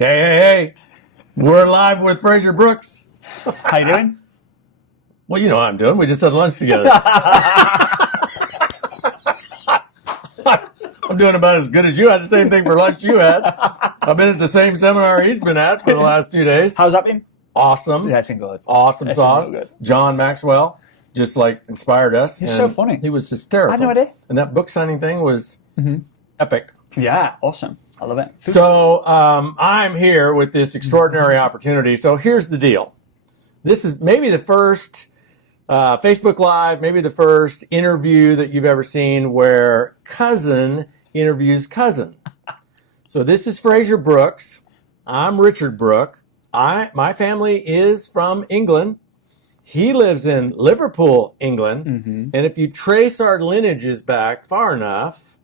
Hey. We're live with Frazer Brookes. How you doing? Well, you know how I'm doing. We just had lunch together. I'm doing about as good as you had. The same thing for lunch you had. I've been at the same seminar he's been at for the last 2 days. How's that been? Awesome. Yeah, it's been good. Awesome It's sauce. been real good. John Maxwell just like inspired us. He's so funny. He was hysterical. I had no idea. And that book signing thing was epic. Yeah, awesome. I love it. So I'm here with this extraordinary opportunity. So here's the deal. This is maybe the first Facebook Live, maybe the first interview that you've ever seen where cousin interviews cousin. So this is Frazer Brookes. I'm Richard Brooke. My family is from England. He lives in Liverpool, England. And if you trace our lineages back far enough,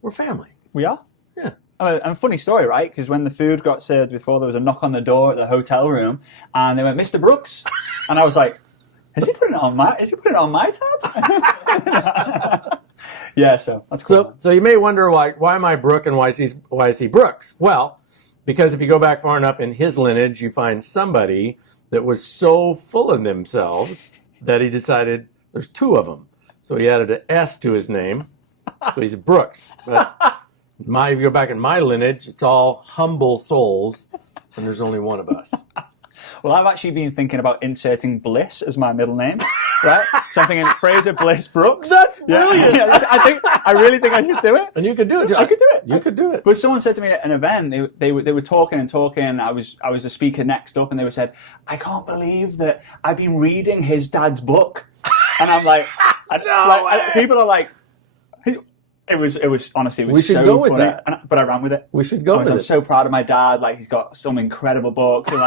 we're family. We are? Yeah. And a funny story, right? Because when the food got served before, there was a knock on the door at the hotel room, and they went, "Mr. Brooks," and I was like, "Is he putting it on my? Is he putting it on my tab?" Yeah, so that's cool. So you may wonder why am I Brooke and why is he Brooks? Well, because if you go back far enough in his lineage, you find somebody that was so full of themselves that he decided there's two of them. So he added an S to his name. So he's Brooks. But if you go back in my lineage, it's all humble souls, and there's only one of us. Well, I've actually been thinking about inserting Bliss as my middle name, right? So I'm thinking Frazer Bliss Brooks. That's brilliant. Yeah, I really think I should do it. And you could do it. I could do it. You could do it. But someone said to me at an event, they were talking and talking. I was the speaker next up, and they said, "I can't believe that I've been reading his dad's book," and I'm like, people are like. It was honestly, it was we should so go with funny. that. But I ran with it. We should go with I'm it. so proud of my dad. Like, he's got some incredible books. And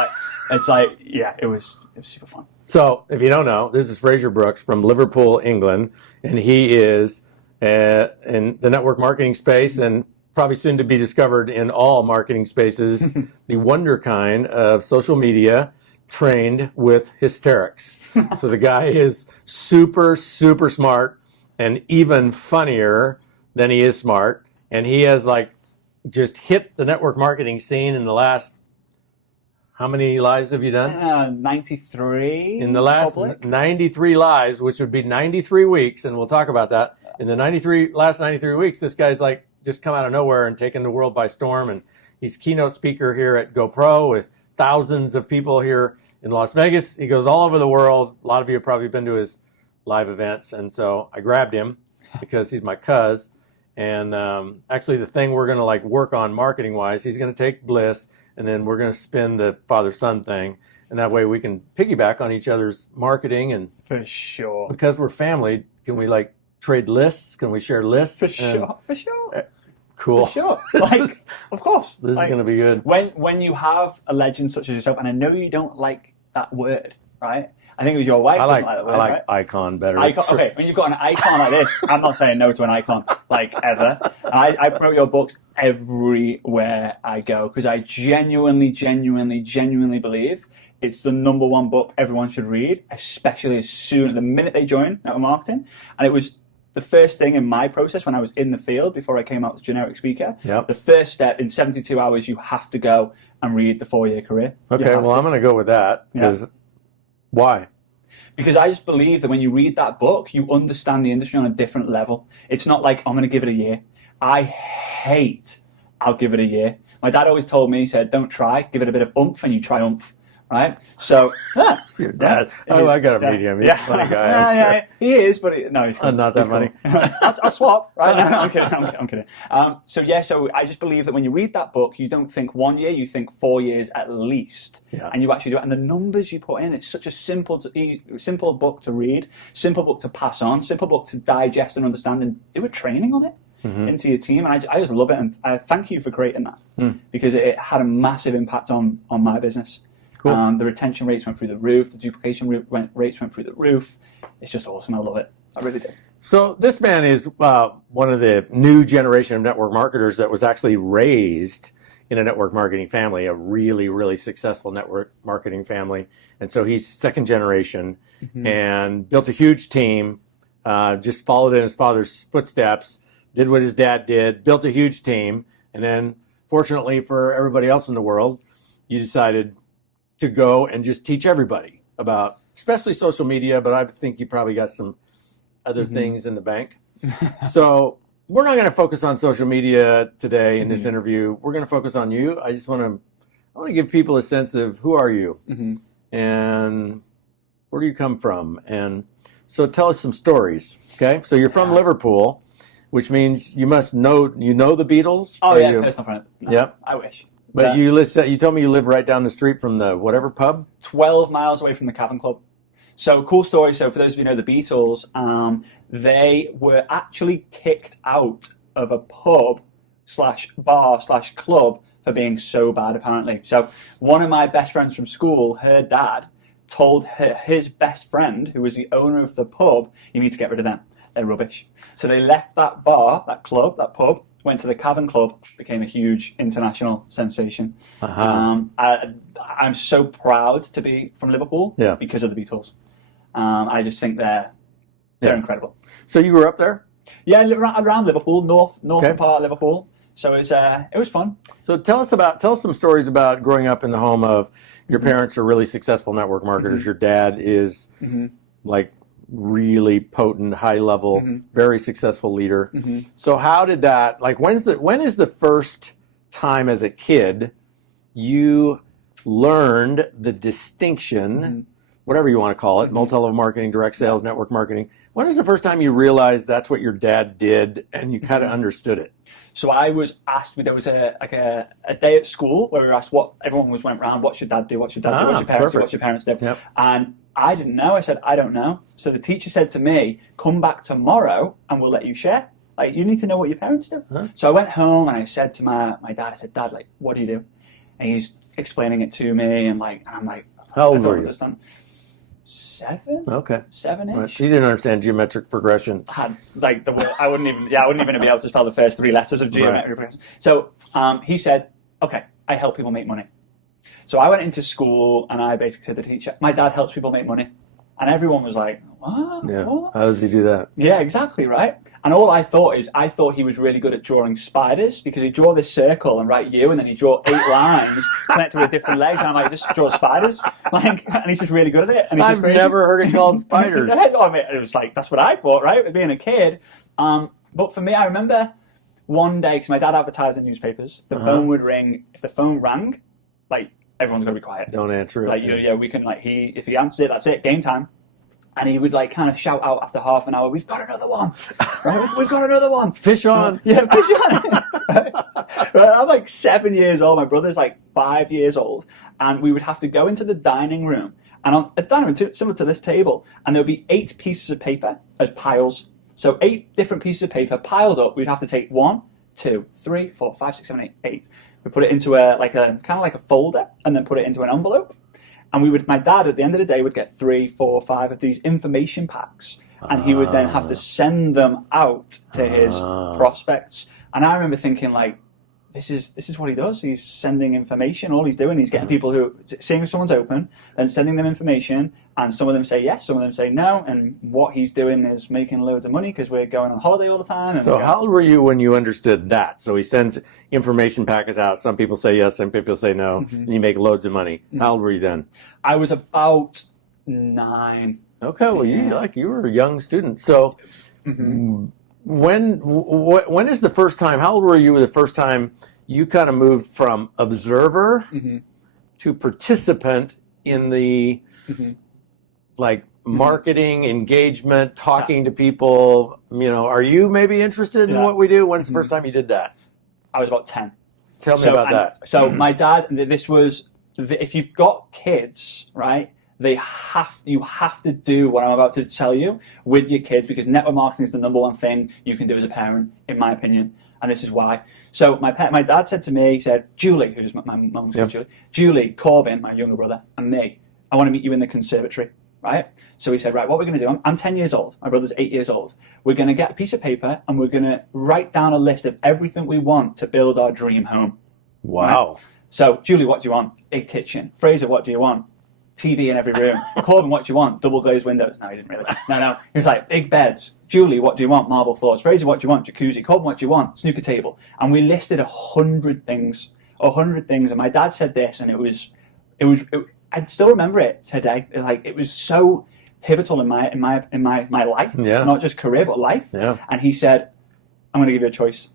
it was super fun. So if you don't know, this is Frazer Brookes from Liverpool, England, and he is in the network marketing space and probably soon to be discovered in all marketing spaces, the wonder kind of social media trained with hysterics. So the guy is super, super smart and even funnier than he is smart, and he has just hit the network marketing scene in the last, how many lives have you done? 93. In the last public. 93 lives, which would be 93 weeks, and we'll talk about that. In the last 93 weeks, this guy's just come out of nowhere and taken the world by storm, and he's keynote speaker here at GoPro with thousands of people here in Las Vegas. He goes all over the world. A lot of you have probably been to his live events, and so I grabbed him because he's my cuz. And actually, the thing we're going to work on marketing-wise, he's going to take Bliss, and then we're going to spin the father-son thing, and that way we can piggyback on each other's marketing. And For sure. because we're family, can we trade lists? Can we share lists? For sure. Cool. For sure. Of course. This is going to be good. When you have a legend such as yourself, and I know you don't like that word, right? I think it was your wife. I like that word, like right? icon better. Icon, Sure. Okay, when you've got an icon like this, I'm not saying no to an icon, ever. And I promote your books everywhere I go because I genuinely believe it's the #1 book everyone should read, especially the minute they join network marketing. And it was the first thing in my process when I was in the field before I came out as a generic speaker. Yep. The first step in 72 hours, you have to go and read the 4-year career. Okay, well, I'm going to go with that because why? Because I just believe that when you read that book, you understand the industry on a different level. It's not like, I'm going to give it a year. I hate, I'll give it a year. My dad always told me, he said, don't try, give it a bit of oomph and you triumph. Right? So, Your dad. I got to meet him. He's a funny guy. Yeah, he is, but he's cool. Not that He's funny. Cool. I'll swap, right? No, I'm kidding. So I just believe that when you read that book, you don't think 1 year, you think 4 years at least. Yeah. And you actually do it. And the numbers you put in, it's such a simple book to read, simple book to pass on, simple book to digest and understand, and do a training on it. Into your team, and I just love it, and I thank you for creating that because it had a massive impact on my business. Cool. The retention rates went through the roof. The duplication rates went through the roof. It's just awesome. I love it. I really do. So this man is one of the new generation of network marketers that was actually raised in a network marketing family, a really, really successful network marketing family. And so he's second generation and built a huge team, just followed in his father's footsteps, did what his dad did, built a huge team. And then fortunately for everybody else in the world, you decided to go and just teach everybody about, especially social media, but I think you probably got some other things in the bank. So we're not going to focus on social media today in this interview. We're going to focus on you. I want to give people a sense of who are you and where do you come from? And so tell us some stories. Okay. So you're from Liverpool, which means you must know, the Beatles. Oh yeah. Personal friend. No, yep. I wish. But you told me you live right down the street from the whatever pub? 12 miles away from the Cavern Club. So, cool story. So, for those of you who know the Beatles, they were actually kicked out of a pub / bar / club for being so bad, apparently. So, one of my best friends from school, her dad, told his best friend, who was the owner of the pub, you need to get rid of them. They're rubbish. So, they left that bar, that club, that pub, went to the Cavern Club, became a huge international sensation. I'm so proud to be from Liverpool because of the Beatles. I just think they're incredible. So you grew up there? Yeah, around Liverpool, north part of Liverpool. So it was fun. So tell us some stories about growing up in the home of your parents are really successful network marketers. Your dad is like really potent, high level, very successful leader. So how did that, like, when is the first time as a kid you learned the distinction, whatever you want to call it, multi-level marketing, direct sales, network marketing? When is the first time you realized that's what your dad did and you kind of understood it? So I was asked, there was a day at school where we were asked everyone went around, what's your dad do, what's your dad do, what's your parents do, what's your parents do? Yep. And I didn't know. I said, I don't know. So the teacher said to me, come back tomorrow and we'll let you share. Like, you need to know what your parents do. So I went home and I said to my dad, I said, Dad, like, what do you do? And he's explaining it to me and I'm like, how old were you? 7? Okay. 7-ish. Right. He didn't understand geometric progression. I wouldn't even be able to spell the first 3 letters of geometric progression. So he said, okay, I help people make money. So I went into school and I basically said to the teacher, my dad helps people make money. And everyone was like, what? Yeah. What? How does he do that? Yeah, exactly, right? And all I thought he was really good at drawing spiders because he'd draw this circle and write you and then he'd draw 8 lines connected with different legs. And I'm like, just draw spiders. And he's just really good at it. And I've never heard it called spiders. I mean, it was like, that's what I thought, right? Being a kid. But for me, I remember one day, because my dad advertised in newspapers, the phone would ring. If the phone rang, like, everyone's got to be quiet. Don't answer it. Like, we can, like, if he answered it, that's it, game time. And he would, like, kind of shout out after half an hour, we've got another one. Right? We've got another one. Fish on. Yeah, fish on. Right? I'm like 7 years old. My brother's like 5 years old. And we would have to go into the dining room. And on a dining room similar to this table. And there would be 8 pieces of paper as piles. So 8 different pieces of paper piled up. We'd have to take 1, 2, 3, 4, 5, 6, 7, 8, 8. We put it into a kind of like a folder and then put it into an envelope. And my dad at the end of the day would get 3, 4, 5 of these information packs. And he would then have to send them out to his prospects. And I remember thinking, like, this is what he does. He's sending information. All he's doing, he's getting people who, seeing if someone's open, then sending them information. And some of them say yes, some of them say no. And what he's doing is making loads of money because we're going on holiday all the time. And so how old were you when you understood that? So he sends information packets out. Some people say yes, some people say no. And you make loads of money. How old were you then? I was about 9. Okay, well, you were a young student. So when is the first time, how old were you the first time you kind of moved from observer to participant in the like marketing, engagement, talking to people? You know, are you maybe interested in what we do? When's the first time you did that? I was about 10. Tell me about that. So my dad, this was, if you've got kids, right, you have to do what I'm about to tell you with your kids because network marketing is the number one thing you can do as a parent, in my opinion. And this is why. So my dad said to me, he said, Julie, who's my mum's called Julie, Corbin, my younger brother, and me, I want to meet you in the conservatory, right? So he said, right, what we're going to do, I'm 10 years old, my brother's 8 years old. We're going to get a piece of paper and we're going to write down a list of everything we want to build our dream home. Wow. Right? So, Julie, what do you want? Big kitchen. Frazer, what do you want? TV in every room. Corbin, what do you want? Double glazed windows. No, he didn't really. No. He was like, big beds. Julie, what do you want? Marble floors. Frazer, what do you want? Jacuzzi. Corbin, what do you want? Snooker table. And we listed 100 things. 100 things. And my dad said this, and I still remember it today. Like, it was so pivotal in my life, not just career, but life. Yeah. And he said, I'm going to give you a choice.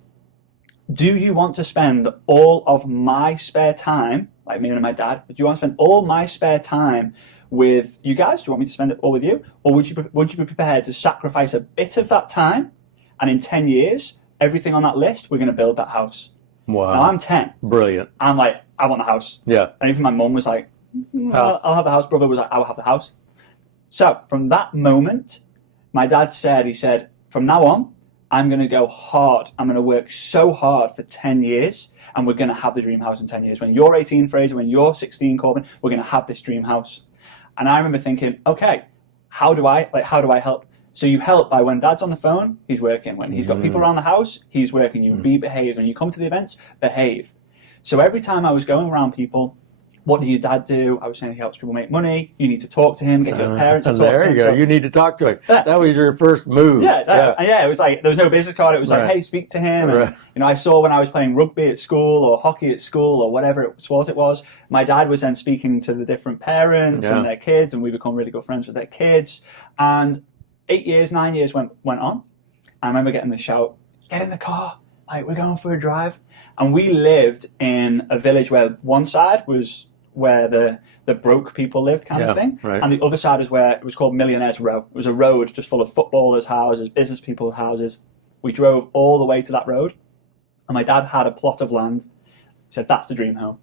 Do you want to spend all of my spare time, like me and my dad, do you want to spend all my spare time with you guys? Do you want me to spend it all with you? Or would you be prepared to sacrifice a bit of that time, and in 10 years, everything on that list, we're going to build that house? Wow. Now I'm 10. Brilliant. I'm like, I want the house. Yeah. And even my mum was like, I'll have the house. Brother was like, I'll have the house. So from that moment, my dad said, he said, from now on, I'm going to go hard. I'm going to work so hard for 10 years, and we're going to have the dream house in 10 years. When you're 18, Frazer, when you're 16, Corbin, we're going to have this dream house. And I remember thinking, okay, how do I help? So you help by when Dad's on the phone, he's working. When he's got people around the house, he's working. You behave. When you come to the events, behave. So every time I was going around people, what did your dad do? I was saying he helps people make money. You need to talk to him, get your parents to talk to him. There you go. So, you need to talk to him. That was your first move. Yeah, it was like, there was no business card. It was like, hey, speak to him. And, you know, I saw when I was playing rugby at school or hockey at school or whatever sport it was, my dad was then speaking to the different parents and their kids, and we become really good friends with their kids. And 9 years went on. I remember getting the shout, get in the car, like, we're going for a drive. And we lived in a village where one side was where the broke people lived, kind of thing. Right. And the other side is where it was called Millionaires Row. It was a road just full of footballers' houses, business people's houses. We drove all the way to that road, and my dad had a plot of land. He said, that's the dream home.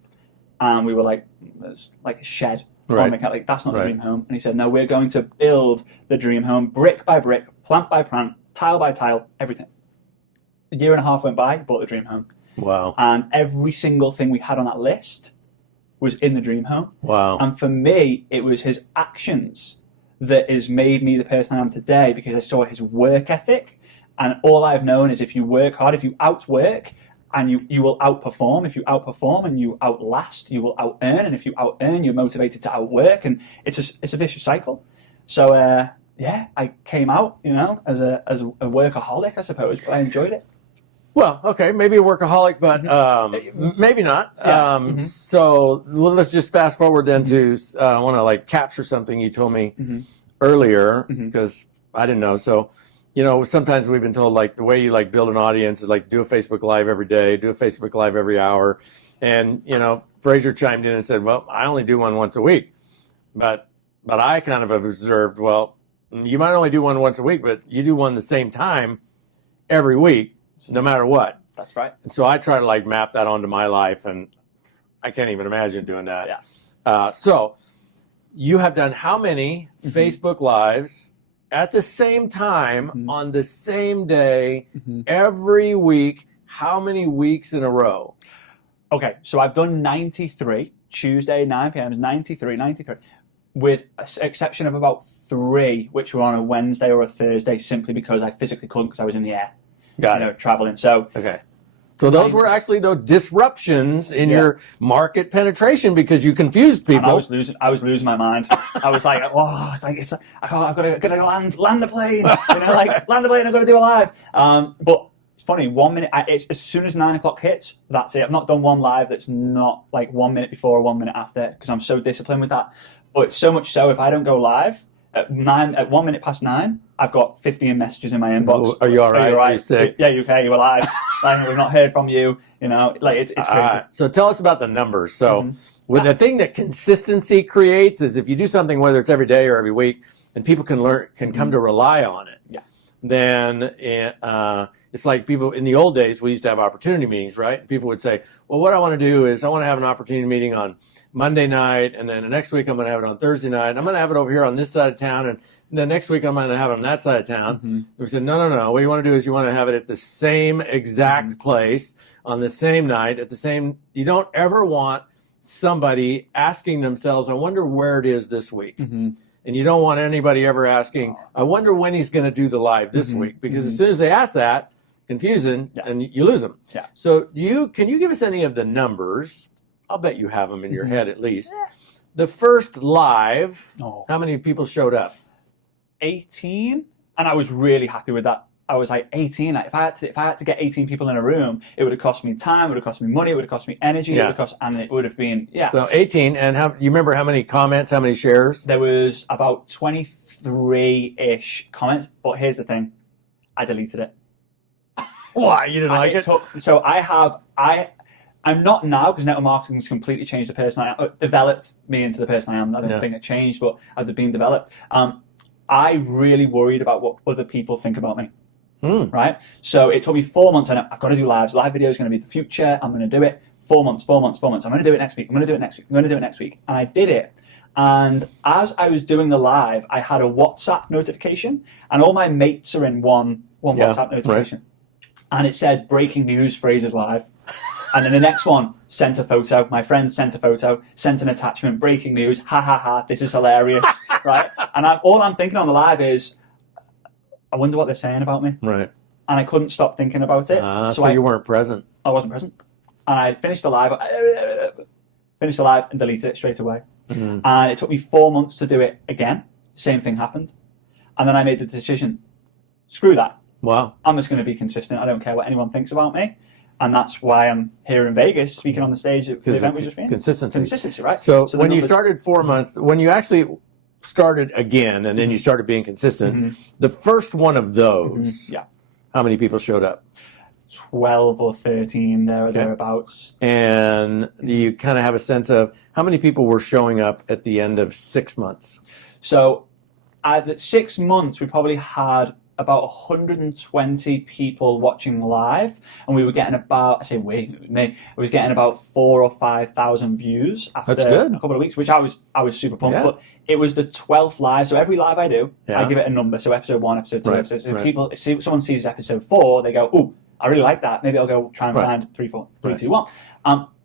And we were like, there's like a shed. Right. Like, that's not the dream home. And he said, no, we're going to build the dream home brick by brick, plant by plant, tile by tile, everything. A year and a half went by, bought the dream home. Wow. And every single thing we had on that list was in the dream home. Wow. And for me, it was his actions that has made me the person I am today, because I saw his work ethic. And all I've known is if you work hard, if you outwork, and you will outperform. If you outperform and you outlast, you will out-earn. And if you out-earn, you're motivated to outwork. And it's a vicious cycle. So, I came out, you know, as a workaholic, I suppose, but I enjoyed it. Well, okay, maybe a workaholic, but maybe not. Yeah. So let's just fast forward then to, I want to like capture something you told me earlier, because I didn't know. So, you know, sometimes we've been told like the way you like build an audience is like do a Facebook Live every day, do a Facebook Live every hour. And, you know, Frazer chimed in and said, well, I only do one once a week. But I kind of have observed, well, you might only do one once a week, but you do one the same time every week. No matter what. That's right. And so I try to like map that onto my life, and I can't even imagine doing that. Yeah. So you have done how many Facebook Lives at the same time on the same day every week? How many weeks in a row? Okay, so I've done 93. Tuesday, 9 p.m. is 93, with an exception of about 3, which were on a Wednesday or a Thursday, simply because I physically couldn't, because I was in the air. Got it. Traveling. So okay. So those were actually though disruptions in your market penetration because you confused people. And I was losing my mind. I was like, oh, I've got to land the plane. You know, like land the plane. I've got to do a live. But it's funny. 1 minute. It's as soon as 9 o'clock hits. That's it. I've not done one live that's not like 1 minute before or 1 minute after, because I'm so disciplined with that. But so much so, if I don't go live at 1 minute past 9. I've got 15 messages in my inbox. Are you all right? Are you sick? Yeah, you okay? You alive? Like, we've not heard from you. You know, like it's crazy. So tell us about the numbers. So the thing that consistency creates is if you do something, whether it's every day or every week, and people can come to rely on it. Yeah. Then it's like people in the old days, we used to have opportunity meetings, right? People would say, well, what I want to do is I want to have an opportunity meeting on Monday night, and then the next week I'm going to have it on Thursday night. I'm going to have it over here on this side of town, and then next week I'm going to have it on that side of town. We said, no. What you want to do is you want to have it at the same exact place on the same night at the same. You don't ever want somebody asking themselves, I wonder where it is this week. And you don't want anybody ever asking, I wonder when he's going to do the live this week, because as soon as they ask that, confusing, and you lose them. Yeah. So can you give us any of the numbers? I'll bet you have them in your head at least. The first live, how many people showed up? 18, and I was really happy with that. I was like 18. Like, if I had to get 18 people in a room, it would have cost me time, it would have cost me money, it would have cost me energy, and it would have been So 18, and you remember how many comments, how many shares? There was about 23-ish comments, but here's the thing, I deleted it. Why? You didn't like it? So I'm not now, because network marketing has completely changed the person I am, developed me into the person I am. I don't think it changed, but I've been developed. I really worried about what other people think about me. Right? So it took me 4 months, and I've got to do lives. Live video is going to be the future. I'm going to do it. 4 months. I'm going to do it next week. I'm going to do it next week. I'm going to do it next week. And I did it. And as I was doing the live, I had a WhatsApp notification, and all my mates are in one WhatsApp notification. Right. And it said, breaking news, Frazer's live. And then the next one, sent a photo. My friend sent a photo, sent an attachment, breaking news, ha ha ha, this is hilarious, right? And all I'm thinking on the live is, I wonder what they're saying about me. Right. And I couldn't stop thinking about it. So you weren't present. I wasn't present. And I finished the live and deleted it straight away. Mm-hmm. And it took me 4 months to do it again. Same thing happened. And then I made the decision, screw that. Wow. I'm just going to be consistent. I don't care what anyone thinks about me. And that's why I'm here in Vegas speaking on the stage at the event we just been. Consistency, right? So when you started 4 months, when you actually started again, and then you started being consistent, the first one of those, how many people showed up? 12 or 13, thereabouts. And you kind of have a sense of how many people were showing up at the end of 6 months? So at 6 months, we probably had about 120 people watching live, and we were getting about, I was getting about 4,000 or 5,000 views after a couple of weeks, which I was super pumped. Yeah. But it was the 12th live, so every live I do, I give it a number. So episode 1, episode 2, episode 3. If someone sees episode 4, they go, "Ooh, I really like that. Maybe I'll go try and find 3, 4, 3, 2, 1."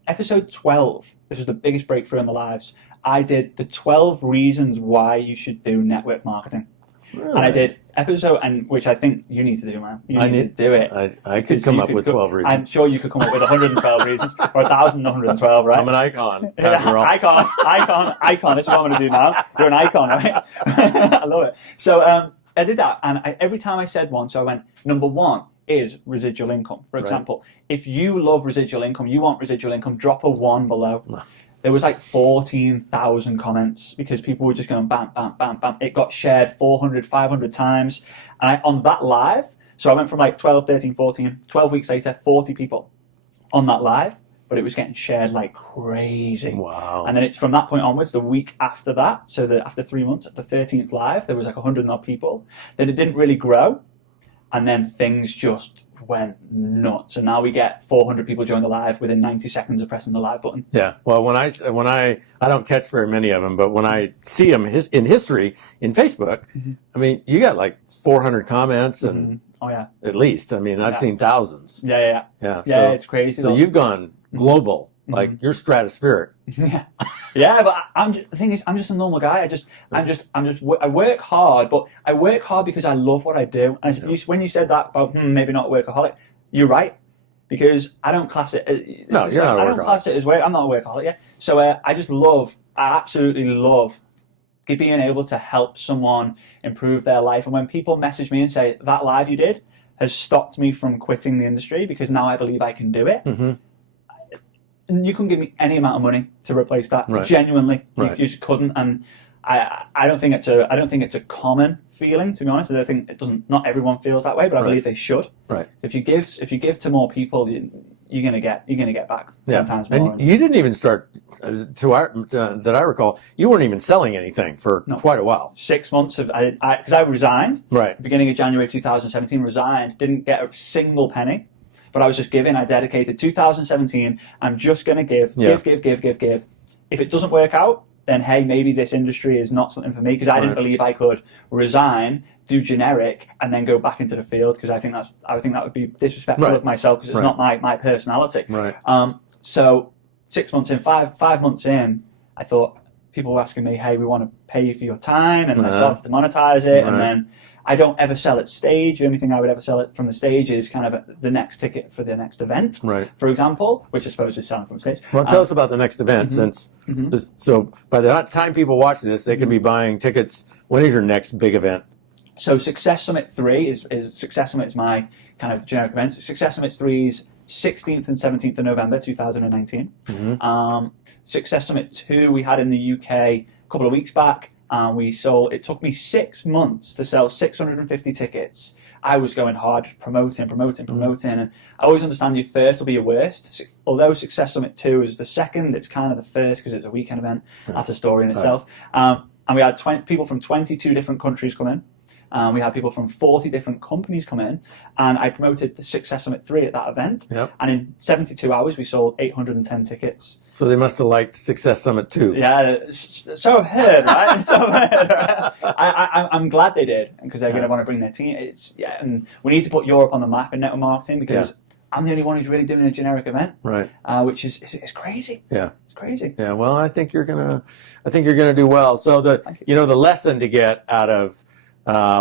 Episode 12, this was the biggest breakthrough in the lives. I did the 12 reasons why you should do network marketing. Really? And I did episode, which I think you need to do, man. You need to do it. I could come up with 12 reasons. I'm sure you could come up with 112 reasons, or 1,112, right? I'm an icon. Icon. This is what I'm going to do now. You're an icon, right? I love it. So I did that, and every time I said one, so I went, number 1 is residual income. For example, if you love residual income, you want residual income, drop a 1 below. No. There was like 14,000 comments because people were just going bam, bam, bam, bam. It got shared 400, 500 times. And on that live, so I went from like 12, 13, 14, 12 weeks later, 40 people on that live, but it was getting shared like crazy. Wow. And then it's from that point onwards, the week after that, so after 3 months, at the 13th live, there was like 100 odd people. Then it didn't really grow. And then things just went nuts, and now we get 400 people join the live within 90 seconds of pressing the live button. Yeah. Well, when I don't catch very many of them, but when I see them in history in Facebook, I mean, you got like 400 comments and at least. I mean, I've seen thousands. Yeah. So, it's crazy. So you've gone global, like you're stratospheric. Yeah, but the thing is, I'm just a normal guy. I work hard, but I work hard because I love what I do. And when you said that about maybe not a workaholic, you're right, because I don't class it. You're not a workaholic. I don't class it as work. I'm not a workaholic. Yeah. So I absolutely love being able to help someone improve their life. And when people message me and say that live you did has stopped me from quitting the industry because now I believe I can do it. You couldn't give me any amount of money to replace that. Right. Genuinely, you just couldn't. And I don't think it's a common feeling, to be honest. I think it doesn't. Not everyone feels that way, but I believe they should. Right. If you give to more people, you're gonna get back 10 times more. And you didn't even start. That I recall, you weren't even selling anything for quite a while. 6 months of because I resigned. Right. Beginning of January 2017, resigned. Didn't get a single penny. But I was just giving. I dedicated 2017. I'm just going to give. If it doesn't work out, then hey, maybe this industry is not something for me, because I didn't believe I could resign, do generic, and then go back into the field, because I think that would be disrespectful of myself, because it's not my personality. Right. So 6 months in, five months in, I thought people were asking me, hey, we want to pay you for your time, and I started to monetize it, and then. I don't ever sell at stage. The only thing I would ever sell it from the stage is kind of the next ticket for the next event, for example, which I suppose is selling from stage. Well, tell us about the next event, since so by the time people watch this, they can be buying tickets. When is your next big event? So Success Summit 3 is Success Summit is my kind of generic event. Success Summit 3's 16th and 17th of November 2019. Success Summit 2 we had in the UK a couple of weeks back. We sold. It took me 6 months to sell 650 tickets. I was going hard, promoting, and I always understand your first will be your worst. Although Success Summit 2 is the second, it's kind of the first because it's a weekend event. That's a story in itself. And we had people from 22 different countries come in. We had people from 40 different companies come in, and I promoted the Success Summit 3 at that event. And in 72 hours, we sold 810 tickets. So they must have liked Success Summit 2. Yeah, so I've heard, right? So I've heard, right? I'm glad they did, because they're going to want to bring their team. And we need to put Europe on the map in network marketing, because I'm the only one who's really doing a generic event, right? Which is crazy. Yeah, it's crazy. Yeah, well, I think you're gonna do well. So the lesson to get out of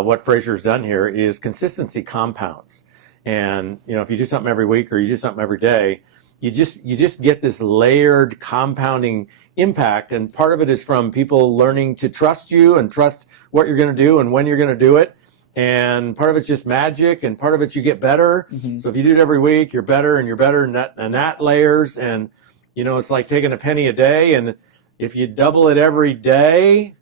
what Frazer's done here is consistency compounds. And if you do something every week or you do something every day, you just get this layered compounding impact. And part of it is from people learning to trust you and trust what you're going to do and when you're going to do it. And part of it's just magic, and part of it's you get better. So if you do it every week, you're better and you're better, and that layers. And it's like taking a penny a day, and if you double it every day,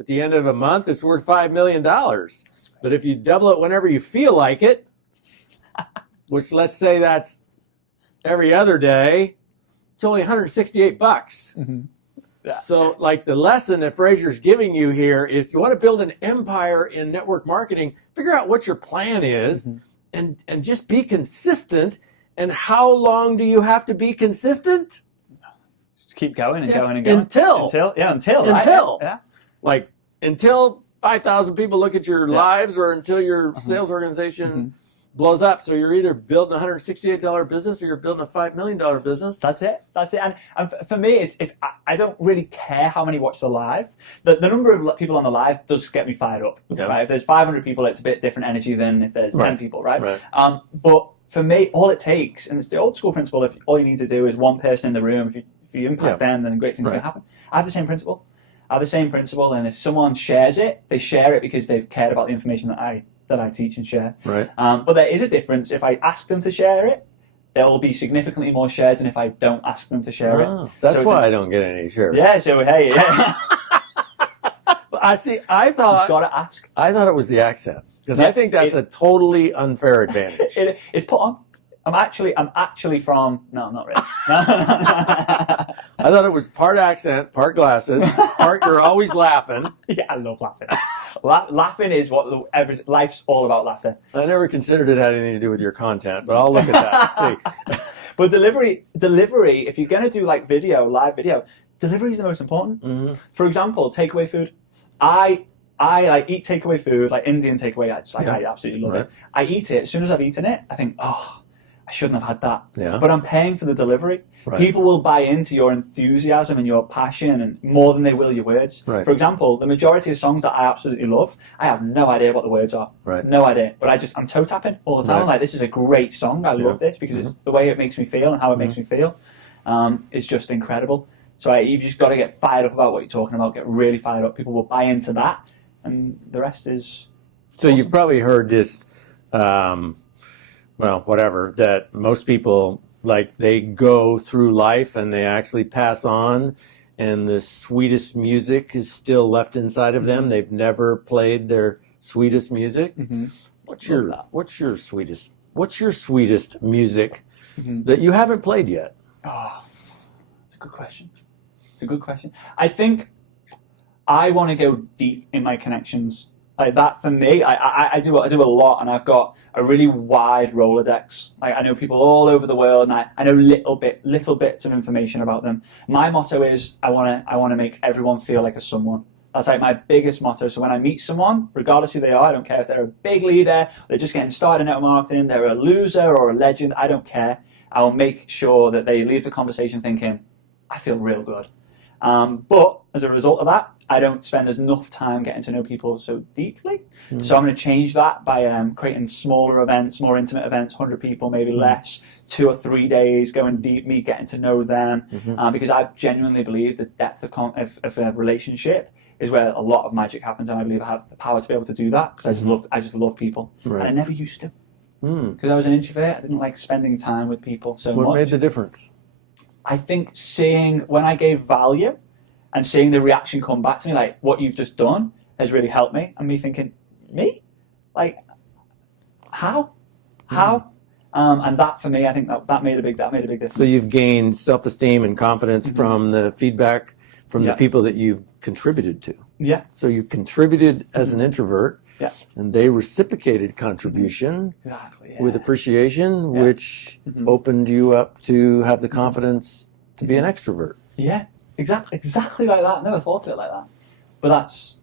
at the end of a month, it's worth $5 million. But if you double it whenever you feel like it, which let's say that's every other day, it's only $168. So like the lesson that Frazer's giving you here is, you want to build an empire in network marketing, figure out what your plan is, and just be consistent. And how long do you have to be consistent? Just keep going and going and going. Until. Right? Like until 5,000 people look at your lives, or until your sales organization blows up. So you're either building a $168 business or you're building a $5 million business. That's it. And for me, I don't really care how many watch the live. The number of people on the live does get me fired up. Right? If there's 500 people, it's a bit different energy than if there's 10 people, right? But for me, all it takes, and it's the old school principle, if all you need to do is one person in the room, if you impact them, then great things can happen. I have the same principle. And if someone shares it, they share it because they've cared about the information that I teach and share. Right. But there is a difference. If I ask them to share it, there will be significantly more shares than if I don't ask them to share it. That's why I don't get any shares. Yeah, so hey, I thought you've got to ask. I thought it was the accent, because I think that's a totally unfair advantage. It's put on. I'm actually from. No, I'm not really. I thought it was part accent, part glasses, part you're always laughing. Yeah, I love laughing. Laughing is what life's all about. Laughter. I never considered it had anything to do with your content, but I'll look at that and see. But delivery. If you're going to do like live video, delivery is the most important. For example, takeaway food. I like eat takeaway food, like Indian takeaway. I absolutely love it. I eat it. As soon as I've eaten it, I think, I shouldn't have had that. Yeah. But I'm paying for the delivery. People will buy into your enthusiasm and your passion, and more than they will your words. For example, the majority of songs that I absolutely love, I have no idea what the words are. No idea. But I'm toe tapping all the time. Like, this is a great song. I love this because it's the way it makes me feel and how it makes me feel. It's just incredible. So you've just got to get fired up about what you're talking about. Get really fired up. People will buy into that, and the rest is. So awesome. You've probably heard this. That most people, like, they go through life and they actually pass on, and the sweetest music is still left inside of them. They've never played their sweetest music. What's your sweetest music that you haven't played yet? Oh, that's a good question. I think I want to go deep in my connections. Like that for me, I do a lot, and I've got a really wide Rolodex. Like, I know people all over the world, and I know little bits of information about them. My motto is I want to make everyone feel like a someone. That's like my biggest motto. So when I meet someone, regardless who they are, I don't care if they're a big leader, they're just getting started in network marketing, they're a loser or a legend, I don't care. I will make sure that they leave the conversation thinking, I feel real good. But as a result of that, I don't spend enough time getting to know people so deeply. So I'm going to change that by creating smaller events, more intimate events, 100 people, maybe less, 2 or 3 days, going deep, me getting to know them. Because I genuinely believe the depth of a relationship is where a lot of magic happens, and I believe I have the power to be able to do that because I just love people. Right. And I never used to. Because I was an introvert, I didn't like spending time with people so much. What made the difference? I think seeing when I gave value and seeing the reaction come back to me, like what you've just done has really helped me. And me thinking, me? Like, how? And that for me, I think that made a big difference. So you've gained self-esteem and confidence from the feedback from the people that you've contributed to. Yeah. So you contributed as an introvert. Yeah. And they reciprocated contribution Exactly. with appreciation, which opened you up to have the confidence to be an extrovert. Yeah, exactly like that. I never thought of it like that. But that's,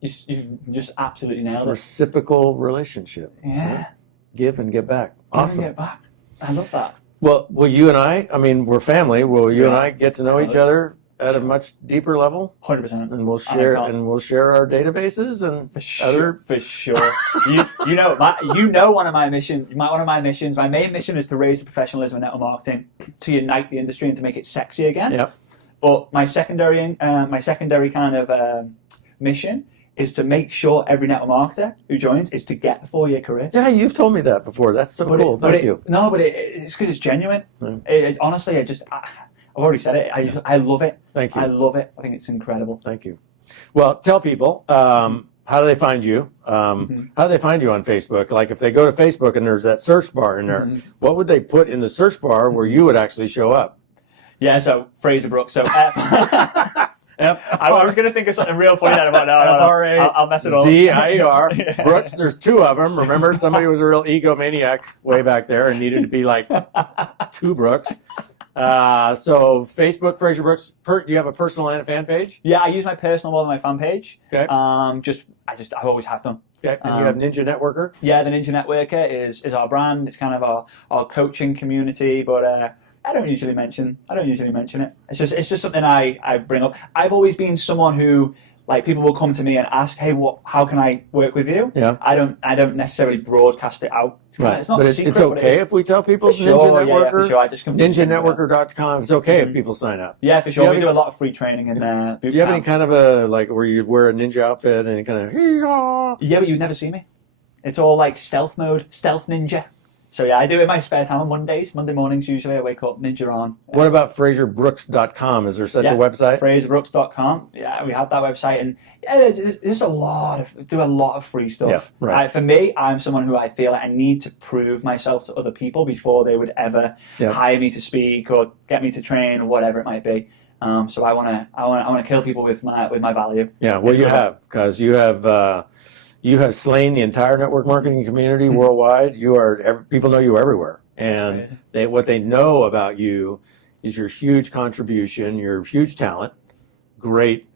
you've just absolutely nailed it. Reciprocal relationship. Yeah. Right? Give and get back. Awesome. Give and get back. I love that. Well, will you and I mean, we're family. Will you and I get to know each other at a much deeper level? 100%. And we'll share our databases and For sure. you know one of my missions. My main mission is to raise the professionalism of network marketing, to unite the industry and to make it sexy again. Yep. But my secondary kind of mission is to make sure every network marketer who joins is to get the 4-year career. Yeah, you've told me that before. That's so cool. Thank you. No, but it's because it's genuine. Honestly, I've already said it. I love it. Thank you. I love it. I think it's incredible. Thank you. Well, tell people, how do they find you? How do they find you on Facebook? Like if they go to Facebook and there's that search bar in there, what would they put in the search bar where you would actually show up? Yeah, so Frazer Brookes. So I was going to think of something real funny then about I'll mess it up. Z-I-E-R. Brooks, there's 2 of them. Remember, somebody was a real egomaniac way back there and needed to be like 2 Brooks. So Facebook, Frazer Brookes. Do you have a personal and a fan page? Yeah, I use my personal more than my fan page. Okay. I always have done. Okay. And you have Ninja Networker? Yeah, the Ninja Networker is our brand. It's kind of our coaching community, but I don't usually mention it. It's just something I bring up. I've always been someone who, like, people will come to me and ask, "Hey, how can I work with you?" Yeah. I don't necessarily broadcast it out. It's not secret, it's okay if we tell people Ninja Networker. Yeah, for sure. I just NinjaNetworker.com. It's okay if people sign up. Yeah, for sure. We do a lot of free training in there. Do you have any kind of where you wear a ninja outfit and kind of? Yeah, but you'd never see me. It's all like stealth mode, stealth ninja. So yeah, I do it in my spare time on Monday mornings usually. I wake up, ninja on. Yeah. What about FrazerBrookes.com? Is there such a website? FrazerBrookes.com. Yeah, we have that website, and there's a lot of free stuff. Yeah, right. For me, I'm someone who I feel like I need to prove myself to other people before they would ever hire me to speak or get me to train or whatever it might be. So I want to kill people with my value. Yeah, well, you have, because you have slain the entire network marketing community worldwide. People know you everywhere, and what they know about you is your huge contribution, your huge talent, great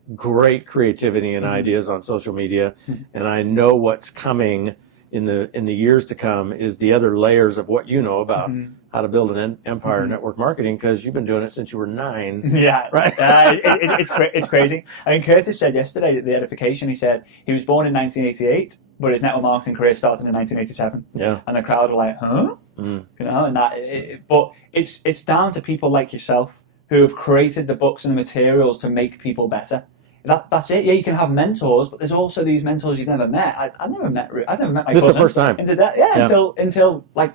creativity and ideas on social media, and I know what's coming in the years to come is the other layers of what you know about how to build an empire in network marketing, because you've been doing it since you were 9. Yeah, right. It's crazy. I mean, Curtis said yesterday at the edification, he said he was born in 1988, but his network marketing career started in 1987. Yeah, and the crowd were like, "Huh?" You know, and but it's down to people like yourself who have created the books and the materials to make people better. That's it. Yeah, you can have mentors, but there's also these mentors you've never met. I've never met my cousin. This is the first time. Until like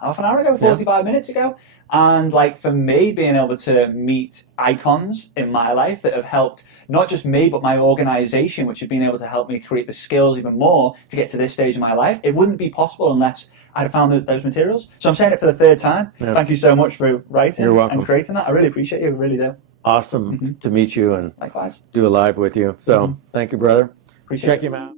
half an hour ago, 45 minutes ago. And like for me, being able to meet icons in my life that have helped not just me, but my organization, which have been able to help me create the skills even more to get to this stage of my life, it wouldn't be possible unless I'd have found those materials. So I'm saying it for the 3rd time. Yeah. Thank you so much for writing and creating that. I really appreciate you. I really do. Awesome to meet you and likewise do a live with you. So thank you, brother. Appreciate Check him out.